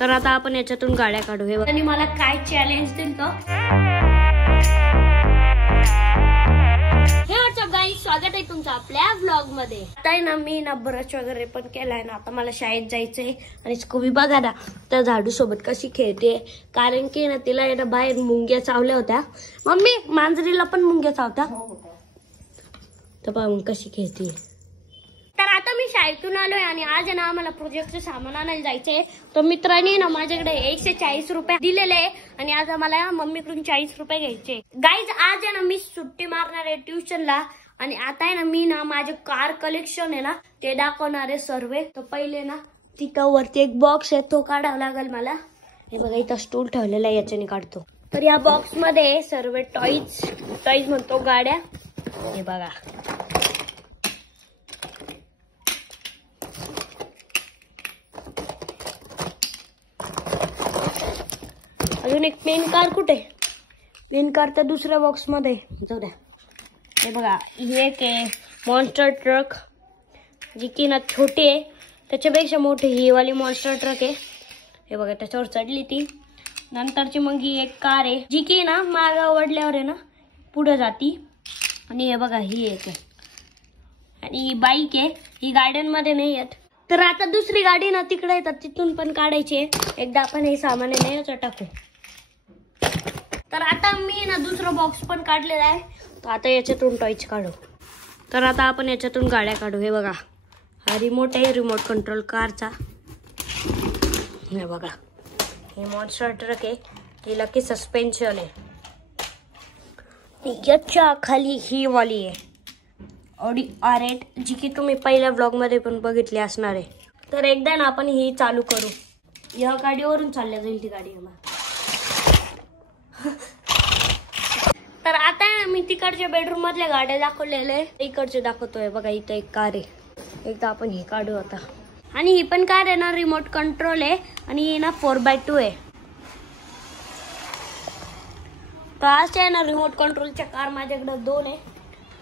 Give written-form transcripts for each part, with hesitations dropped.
तर आता आपण याच्यातून गाड्या काढू. हे आणि मला काय चॅलेंज दिलं तो. हे व्हॉट्सअप गाईज, स्वागत आहे तुमचं आपल्या व्लॉग मध्ये. आता आहे ना मी ना ब्रश वगैरे पण केलाय ना. आता मला शाळेत जायचंय आणि स्कूबी बघा ना त्या झाडू सोबत कशी खेळते. कारण की ना तिला आहे ना बाहेर मुंग्या चावल्या होत्या. मम्मी मांजरीला पण मुंग्या चावता तर बघ कशी खेळते. तर आता मी शाळेतून आलोय आणि आज आहे ना आम्हाला प्रोजेक्टचं सामान आणायला जायचंय. तर मित्रांनी ना माझ्याकडे 140 रुपये दिलेले आहे आणि आज आम्हाला मम्मीकडून 40 रुपये घ्यायचे. गाईज आज आहे ना मी सुट्टी मारणार आहे ट्युशनला आणि आता आहे ना मी ना माझे कार कलेक्शन आहे ना ते दाखवणार आहे सर्व. तर पहिले ना तिथं वरती एक बॉक्स आहे तो काढावा लागेल मला. हे बघा इथं स्टूल ठेवलेला आहे याच्याने काढतो. तर या बॉक्स मध्ये सर्व टॉईज म्हणतो गाड्या. हे बघा अजून एक पेन कार कुठे. पेन कार तर दुसऱ्या बॉक्स मध्ये जाऊ द्या. हे बघा ही एक आहे मॉन्स्टर ट्रक जी की ना छोटी आहे. त्याच्यापेक्षा मोठी ही वाली मॉन्स्टर ट्रक आहे. हे बघा त्याच्यावर चढली ती. नंतरची मग ही एक कार आहे जी की ना मागं ओढल्यावर आहे ना पुढे जाती. आणि हे बघा ही एक आहे आणि ही बाईक आहे. ही गार्डनमध्ये नाही येत. तर आता दुसरी गाडी ना तिकडे येतात तिथून पण काढायची आहे. एकदा आपण हे सामान आहे ना टाकू. तर आता मी ना दुसरा बॉक्स पण काढलेला आहे. तर आता याच्यातून टॉयच काढू. तर आता आपण याच्यातून गाड्या काढू. हे बघा हा रिमोट आहे रिमोट कंट्रोल कारचा. हे बघा हे मॉन्स्टर ट्रक आहे. ही लकी सस्पेन्शन आहे. याच्या खाली ही वाली आहे ऑडी R8 जी की तुम्ही पहिल्या ब्लॉग मध्ये पण बघितली असणार आहे. तर एकदा ना आपण ही चालू करू. या गाडीवरून चालल्या जाईल ती गाडी. तर आता मी तिकडच्या बेडरूम मधल्या गाड्या दाखवलेल्या आहे. इकडचे दाखवतोय बघा इथं एक कार आहे. एकदा आपण ही काढू आता. आणि ही पण कार आहे ना रिमोट कंट्रोल आहे आणि ही ना 4x2 आहे. तर अशा आहे ना रिमोट कंट्रोलच्या कार माझ्याकडे 2 आहे.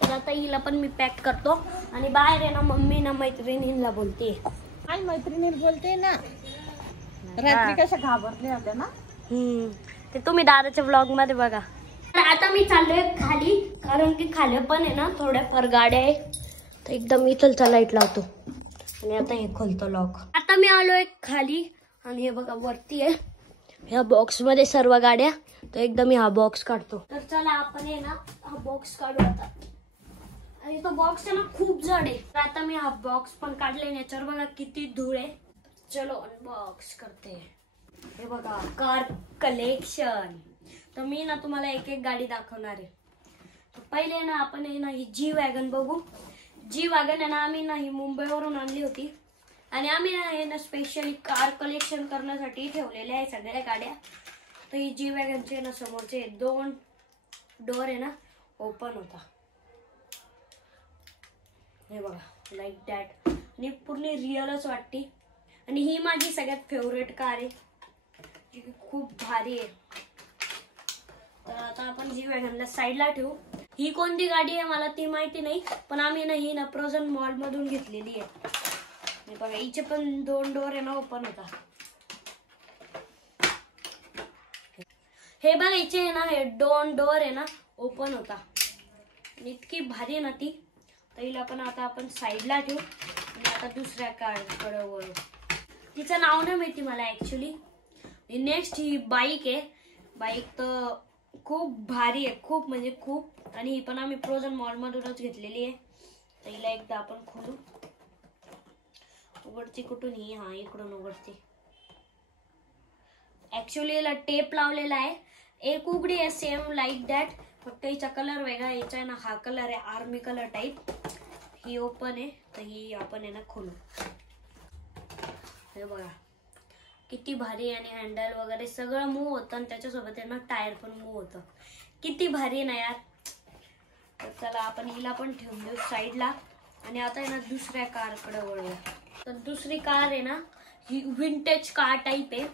तर आता हिला पण मी पॅक करतो आणि बाहेर आहे ना मम्मी ना मैत्रिणींना बोलते. काय मैत्रिणी बोलते ना रात्री कशा घाबरले होत्या ना. ते तुम्ही दादाच्या ब्लॉग मध्ये बघा. तर आता मी चाललोय खाली कारण की खाली पण आहे ना थोड्याफार गाड्या आहे. तर एकदम इथलचा लाईट लावतो आणि आता हे खोलतो लॉक. आता मी आलोय खाली आणि हे बघा वरती आहे ह्या बॉक्स मध्ये सर्व गाड्या. तर एकदम हा बॉक्स काढतो. तर चला आपण आहे ना हा बॉक्स काढू आता. आणि तो बॉक्स आहे ना खूप जड आहे. तर आता मी हा बॉक्स पण काढले. याच्यावर बघा किती धूळ आहे. चलो अनबॉक्स करते. हे बघा कार कलेक्शन. तर मी ना तुम्हाला एक एक गाडी दाखवणार आहे. तर पहिले ना आपण आहे ना ही जी वॅगन बघू. जी वॅगन आहे ना आम्ही ना ही मुंबईवरून आणली होती आणि आम्ही ना हे ना स्पेशली कार कलेक्शन करण्यासाठी ठेवलेल्या आहे सगळ्या गाड्या. तर ही जी वॅगनचे ना समोरचे 2 डोअर आहे ना ओपन होता. हे बघा लाईक दॅट. आणि पूर्ण रिअलच वाटते. आणि ही माझी सगळ्यात फेवरेट कार आहे जी खूप भारी आहे. तर आता आपण जी वॅगनला साईडला ठेवू. ही कोणती गाडी आहे मला ती माहिती नाही पण आम्ही ना ही ना प्रोझन मॉल मधून घेतलेली आहे. हे बघा हिचे पण 2 डोअर आहे ना ओपन होता. हे बघा हिचे आहे ना हे 2 डोअर आहे ना ओपन होता. इतकी भारी आहे ना ती. तर हिला पण आता आपण साईडला ठेवू आणि आता दुसऱ्या कारकडे वळू. तिचं नाव नाही माहिती मला ऍक्च्युली. नेक्स्ट ही बाईक आहे. बाईक तर खूप भारी आहे खूप म्हणजे खूप. आणि ही पण आम्ही प्रोझन मॉल मधूनच घेतलेली आहे. तर हिला एकदा आपण खोलू. उघडते कुठून ही. हा इकडून उघडते. ऍक्च्युली याला टेप लावलेला आहे. एक उघडी आहे सेम लाईक दॅट. फक्त हिचा कलर वेगळा. याचा आहे ना हा कलर आहे आर्मी कलर टाईप. ही ओपन आहे. तर ही आपण आहे ना खोलू. हे बघा किती भारी. आणि हँडल वगैरे सगळं मूव होतं आणि त्याच्यासोबत आहे ना टायर पण मूव होतं. किती भारी ना यार. तर चला आपण हिला पण ठेवून देऊ साईडला. आणि आता आहे ना दुसऱ्या कारकडे वळूया. तर दुसरी कार आहे ना ही विंटेज कार टाईप आहे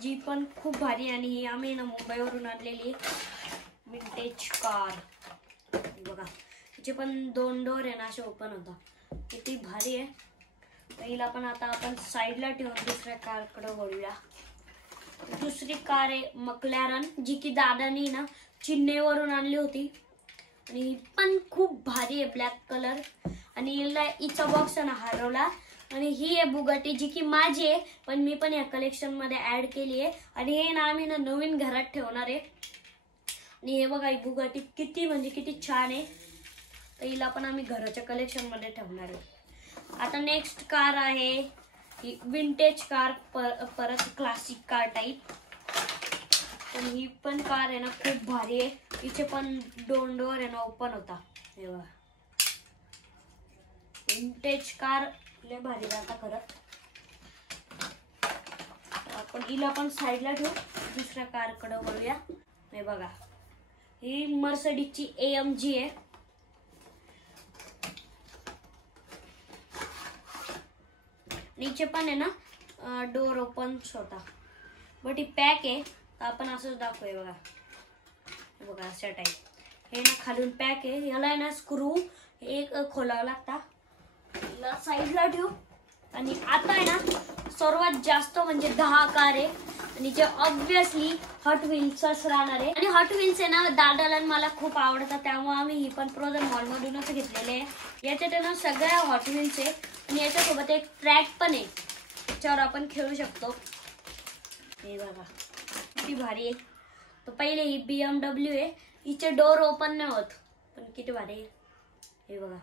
जी पण खूप भारी. आणि ही आम्ही ना मुंबईवरून आणलेली विंटेज कार. बघा हिचे पण 2 डोअर आहे ना असे ओपन होता. किती भारी आहे. तर हिला पण आता आपण साईडला ठेवून दुसऱ्या कारकडे वळूया. दुसरी कार आहे मक्लॅरन, जी की दादानी ना चेन्नईवरून आणली होती आणि ही पण खूप भारी आहे, ब्लॅक कलर. आणि हिचा बॉक्स ना हरवला. आणि ही आहे बुगाटी, जी की माझी आहे पण मी पण या कलेक्शन मध्ये ऍड केली आहे. आणि हे ना आम्ही ना नवीन घरात ठेवणार आहे. आणि हे बघा ही बुगाटी किती म्हणजे किती छान आहे, तर हिला पण आम्ही घराच्या कलेक्शन मध्ये ठेवणार आहे. आता नेक्स्ट कार आहे ही विंटेज कार, परत क्लासिक कार टाईप. पण ही पण कार आहे ना खूप भारी आहे. इथे पण दोन डोअर आहे ना ओपन होता. हे बघा विंटेज कार लय भारी राहता खरं. आपण हिला पण साईडला ठेवू, दुसऱ्या कार कडे वळूया. हे बघा ही मर्सिडीजची AMG आहे. नीचे पण आहे ना डोअर ओपन होता, बट ही पॅक आहे. तर आपण असंच दाखवूया. बघा अशा टाईप हे ना खालून पॅक आहे. याला आहे ना स्क्रू एक खोलावं लागता. याला साईडला ठेवू. आणि आता आहे ना सर्वात जास्त म्हणजे 10 कार आहे आणि जे ऑब्विसली हॉट व्हील्सच राहणार आहे. आणि हॉट व्हील्स आहे ना दादाला मला खूप आवडतात, त्यामुळे आम्ही ही पण प्रोझन मॉल मधूनच घेतलेले आहे. याच्यात आहे ना सगळ्या हॉट व्हील्स आहे आणि याच्यासोबत एक ट्रॅक पण आहे, त्याच्यावर आपण खेळू शकतो. हे बघा किती भारी आहे. तर पहिले ही BMW आहे, हिचे डोर ओपन नाही होत पण किती भारी आहे. हे बघा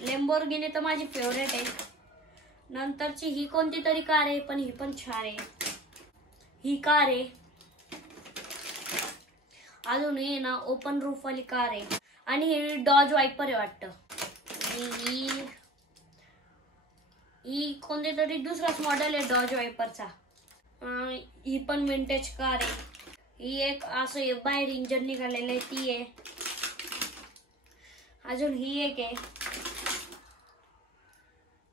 लॅम्बोर्गिनी तर माझी फेवरेट आहे. नंतरची ही कोणती तरी कार आहे पण ही पण छान आहे. ही कार आहे. अजून ही ना ओपन रूफ वाली कार आहे आणि ही डॉज वायपर आहे वाटतं. ही कोणती तरी दुसराच मॉडेल आहे डॉज वायपरचा. ही पण विंटेज कार आहे. ही एक असं बाहेर इंजन निघालेलं आहे ती आहे. अजून ही एक आहे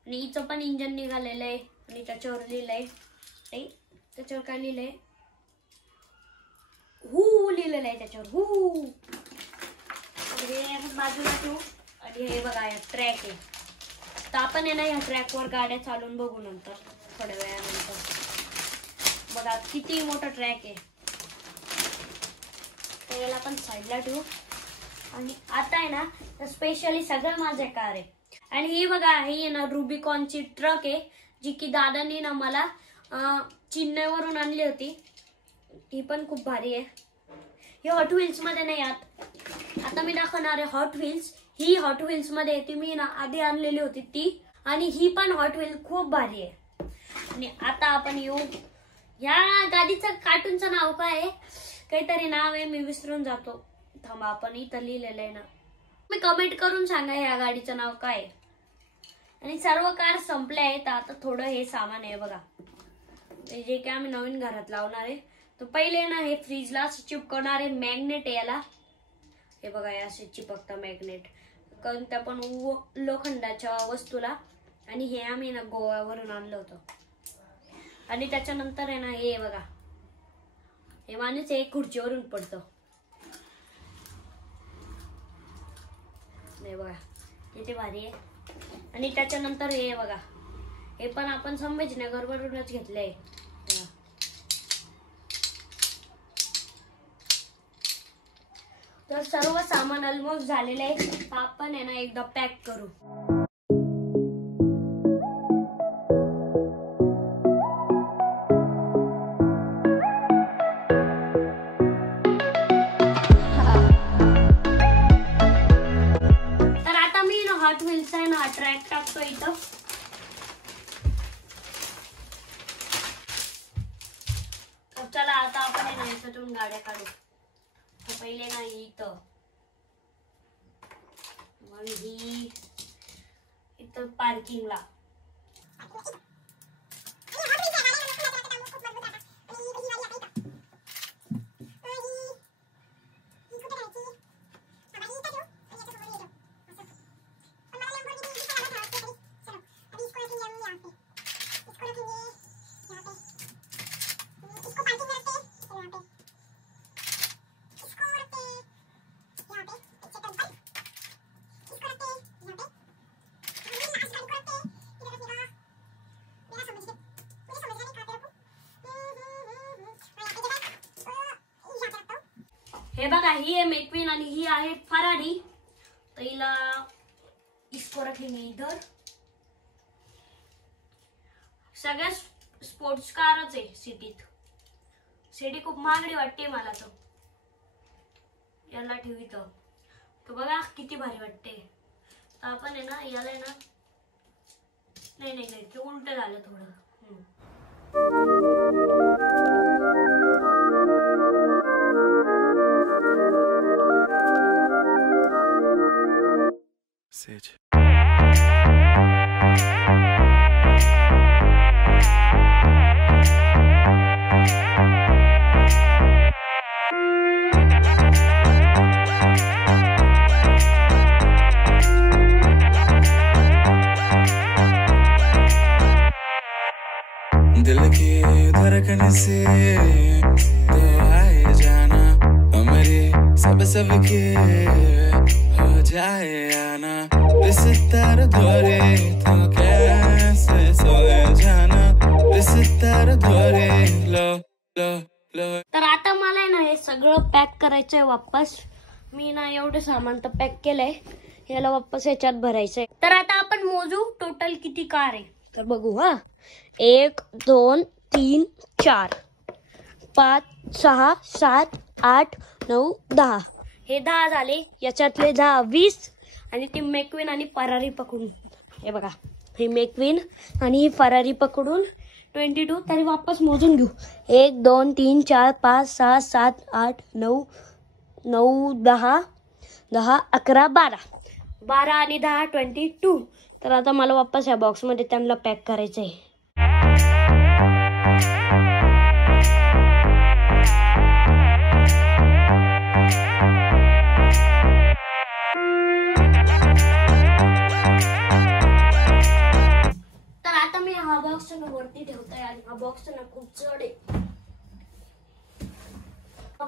आणि हिचं पण इंजन निघालेलं आहे आणि त्याच्यावर लिहिलंय, त्याच्यावर काय लिहिलंय, हू लिहिलेलं आहे त्याच्यावर, हू. बाजूला ठेवू. आणि हे बघा ट्रॅक आहे. तर आपण आहे ना या ट्रॅकवर गाड्या चालून बघू नंतर थोड्या वेळानंतर. बघा किती मोठा ट्रॅक आहे. तर याला पण साईडला ठेवू. आणि आता आहे ना स्पेशली सगळं माझ्या कार आहे. आणि ही बघा ही ना रुबिकॉनची ट्रक आहे, जी की दादानी ना मला चेन्नईवरून आणली होती. ही पण खूप भारी आहे. ही हॉट व्हील्स मध्ये नाही आता मी दाखवणार आहे हॉट व्हील्स. ही हॉट व्हील्स मध्ये येते, मी ना आधी आणलेली होती ती. आणि ही पण हॉट व्हील खूप भारी आहे. आणि आता आपण येऊ या गाडीचं कार्टूनचं नाव काय आहे, काहीतरी नाव आहे मी विसरून जातो. थांबा आपण इथं लिहिलेलं आहे ना, मी कमेंट करून सांगा या गाडीचं नाव काय आहे. आणि सर्व कार संपल्या आहेत. आता थोडं हे सामान आहे बघा, जे की आम्ही नवीन घरात लावणार आहे. तर पहिले ना हे फ्रीजला चिपकवणार आहे मॅग्नेट आहे याला. हे बघा असे चिपकता मॅग्नेट कोणत्या पण लोखंडाच्या वस्तूला. आणि हे आम्ही ना गोव्यावरून आणलं होतं. आणि त्याच्यानंतर आहे ना हे बघा हे माणूस एक खुर्चीवरून पडतं. हे बघा किती भारी आहे. आणि त्याच्यानंतर हे बघा हे पण आपण संभाजीनगरवरूनच घेतलंय. तर सर्व सामान ऑलमोस्ट झालेलं आहे. आपण आहे ना एकदा पॅक करू. तर आता मी ना हॉट व्हील्सचा आहे ना ट्रॅक टाकतो इथं. तर चला आता आपण आहे ना याच्यातून गाड्या काढू. पहिले ना इथं मग ही इथं पार्किंगला. हे बघा, ही आहे मेक्वीन आणि ही आहे फरारी. तर हिला इसको रखेंगे इधर. सगळ्या स्पोर्ट्स कारच आहे सिटीत. सिटी खूप महागडी वाटते मला तर. याला ठेवी तर बघा किती भारी वाटते. तर आपण आहे ना याला आहे ना, नाही ते उलट झालं थोडं. Sage. दिल की धड़कन से तो आए जाना, हमारे सब के हो जाए आना. इस तार धोरे तो कैसे सोए जाना, इस तार धोरे लो लो लो. तर आता मला आहे ना हे सगळं पॅक करायचंय वापस. मी ना एवढं सामान तर पॅक केलंय, याला वापस याच्यात भरायचंय. तर आता आपण मोजू टोटल किती कार आहे. तर बघू हा. 1 2 3 4 5 6 7 8 9 10. हे 10 झाले. याच्यातले 10 20 आणि ती मेक्वीन आणि फरारी पकडून, हे बघा ही मेक्वीन आणि ही फरारी पकडून 22. तरी वापस मोजून घेऊ. 1 2 3 4 5 6 7 8 9 9 10 10 11 12 12 आणि 10 22. तर आता मला वापस या बॉक्समध्ये त्यांना पॅक करायचंय. तर आता मी हा बॉक्स वरती ठेवतोय आणि हा बॉक्स ना खूप जड आहे.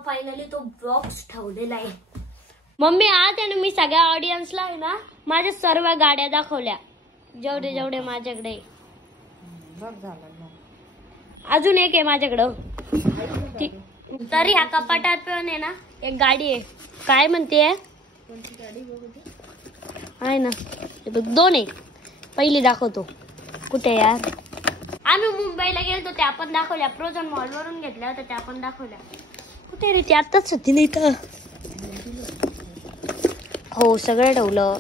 फायनली तो बॉक्स ठेवलेला आहे. मम्मी आज आहे ना मी सगळ्या ऑडियन्सला आहे ना माझ्या सर्व गाड्या दाखवल्या, जेवढे माझ्याकडे. अजून एक आहे माझ्याकडं. तरी ह्या कपाटात पण आहे ना एक गाडी आहे. काय म्हणते आहे ना, हे बघ 2 आहे. पहिली दाखवतो. कुठे यार, आम्ही मुंबईला गेलो त्या पण दाखवल्या. प्रोझन मॉल वरून घेतल्या होत्या त्या पण दाखवल्या. कुठे रे, ती आताच होती नाही तर. हो सगळं ठेवलं.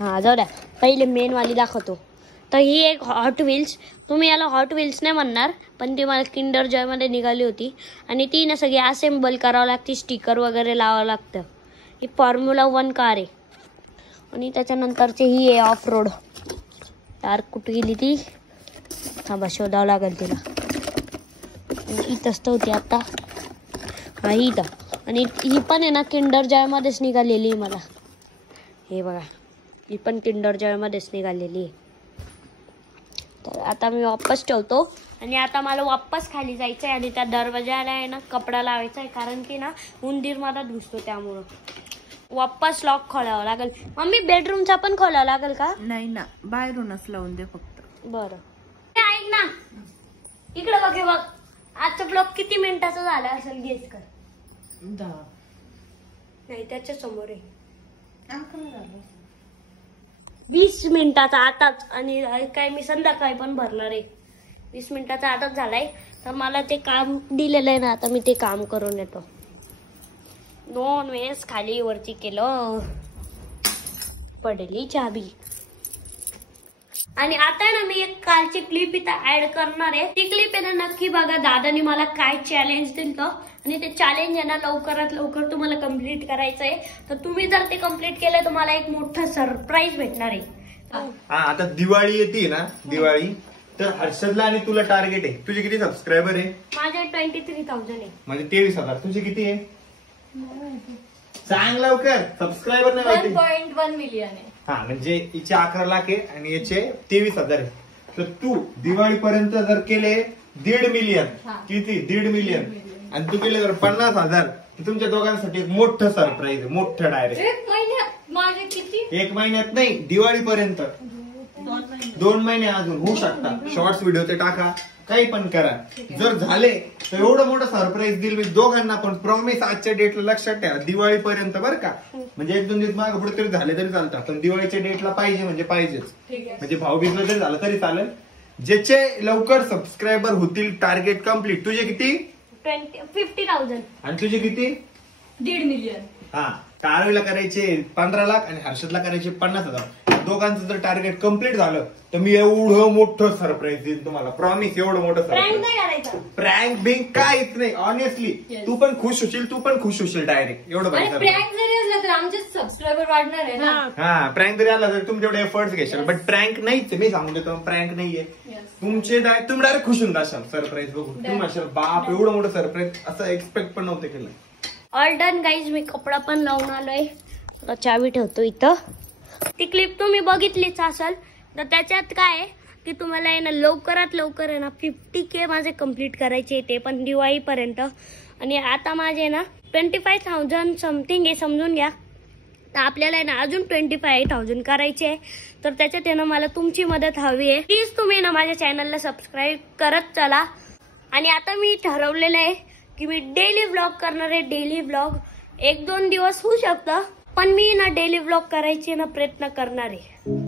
हा जाऊ द्या, पहिले मेन वाली दाखवतो. तर ही एक हॉट व्हील्स. तुम्ही याला हॉट व्हील्स नाही म्हणणार, पण ती मला किंडर जॉय मध्ये निघाली होती आणि ती ना सगळी असेंबल करावं लागते, स्टिकर वगैरे लावावं लागतं. ही फॉर्म्युला 1 कार आहे. आणि त्याच्यानंतरची ही आहे ऑफ रोड. यार कुठे गेली ती, हा बा शोधावं लागेल तिला. इथंच तर होती आता. हा इथं. आणि ही पण आहे ना किंडर जॉय मध्येच निघालेली आहे मला. हे बघा, ही पण किंडर जॉय मध्येच निघालेली आहे. तर आता मी वापस ठेवतो आणि आता मला वापस खाली जायचं आहे आणि त्या दरवाजाला आहे ना कपडा लावायचा आहे, कारण की ना उंदीर मला घुसतो. त्यामुळं वापस लॉक खोलावं लागेल. मम्मी बेडरूमचा पण खोलावं लागेल का? नाही ना, बाहेरूनच लावून दे फक्त. बरं ऐक ना, इकडे बघ. हे बघ आजचा ब्लॉग किती मिनिटाचा झाला असेल गेस कर. 10 नाही त्याच्या समोर आहे 11 20 मिनिटाचा आताच. आणि काय मी संध्याकाळी पण भरणार आहे. 20 मिनिटाचा आताच झालाय. तर मला ते काम दिलेलं आहे ना, आता मी ते काम करून येतो. 2 वेळेस खाली वरती केलं, पडली चाबी. आणि आता ना मी एक कालची क्लिप इथं ऍड करणार आहे. ती क्लिप आहे ना नक्की बघा. दादानी मला काय चॅलेंज दिलं आणि ते चॅलेंज आहे ना लवकरात लवकर तुम्हाला कम्प्लीट करायचं आहे. तर तुम्ही जर ते कम्प्लीट केलं तर मला एक मोठा सरप्राईज भेटणार आहे. आता दिवाळी येते ना, दिवाळी तर हर्षदला आणि तुला टार्गेट आहे. तुझे किती सबस्क्रायबर आहे? माझे 23,000 आहे. म्हणजे 23,000. तुझे किती आहे? सांग लवकर. सबस्क्रायबर नाही माहिती. 1.1 मिलियन आहे. हा म्हणजे हिचे 11 लाख आहे आणि याचे 23,000 आहे. तर तू दिवाळीपर्यंत जर केले 1.5 मिलियन, किती 1.5 मिलियन, आणि तू केले जर 50,000, तुमच्या दोघांसाठी एक मोठं सरप्राईज आहे. मोठं डायरेक्ट 1 महिन्यात माझे किती? 1 महिन्यात नाही, दिवाळीपर्यंत 2 महिने अजून होऊ शकतात. शॉर्ट्स व्हिडिओ ते टाका, काही पण करा. जर झाले तर एवढं मोठं सरप्राईज देईल मी दोघांना पण. प्रॉमिस आजच्या डेटला लक्षात ठेवा, दिवाळीपर्यंत बरं का. म्हणजे 1-2 दिवस मागे पुढे तरी झाले तरी चालतात, पण दिवाळीच्या डेटला पाहिजे म्हणजे पाहिजेच. म्हणजे भाऊबीजला जरी झालं तरी चालेल. ज्याचे लवकर सबस्क्रायबर होतील टार्गेट कम्प्लीट. तुझे किती? 50,000. आणि तुझे किती? 1.5 मिलियन. हा, टाळवीला करायचे 15 लाख आणि हर्षदला करायचे 50,000. दोघांचं जर टार्गेट कम्प्लीट झालं तर मी एवढं मोठं सरप्राईज देईन तुम्हाला. प्रॉमिस, एवढं मोठं प्रँक सरप्राईज. नाही करायचा. प्रँक बिंक काहीच नाही. ऑनेस्टली तू पण खुश होशील, तू पण खुश होशील डायरेक्ट. एवढं आणि पाहिजे. प्रँक जरी असला तर आमचे सबस्क्रायबर वाढणार आहे ना. हा, प्रँक जरी आला तरी तुम्ही तेवढे एफर्ट्स घेशाल. बट प्रँक नाहीच, मी सांगून देतो प्रँक नाहीये. तुम्ही डायरेक्ट खुश होऊन जाशाल सरप्राईज बघून. तुम्ही म्हणशाल बाप एवढं मोठं सरप्राईज असं एक्सपेक्ट पण नव्हतं केलं. All done guys. मी कपडा पण लावून आलोय. आता चावी ठेवतो इथं. ती क्लिप तुम्ही बघितलीच असाल. तर त्याच्यात काय आहे की तुम्हाला आहे ना लवकरात लवकर आहे ना 50K माझे कम्प्लीट करायचे, ते पण दिवाळीपर्यंत. आणि आता माझे ना 25,000 समथिंग आहे, समजून घ्या. तर आपल्याला आहे ना अजून 25,000 करायचे आहे. तर त्याच्यात आहे ना मला तुमची मदत हवी आहे. प्लीज तुम्ही ना माझ्या चॅनलला सबस्क्राईब करत चला. आणि आता मी ठरवलेलं आहे की मी डेली व्लॉग करणार आहे. डेली व्लॉग 1-2 दिवस होऊ शकतं, पण मी ना डेली व्लॉग करायचे ना प्रयत्न करणार आहे.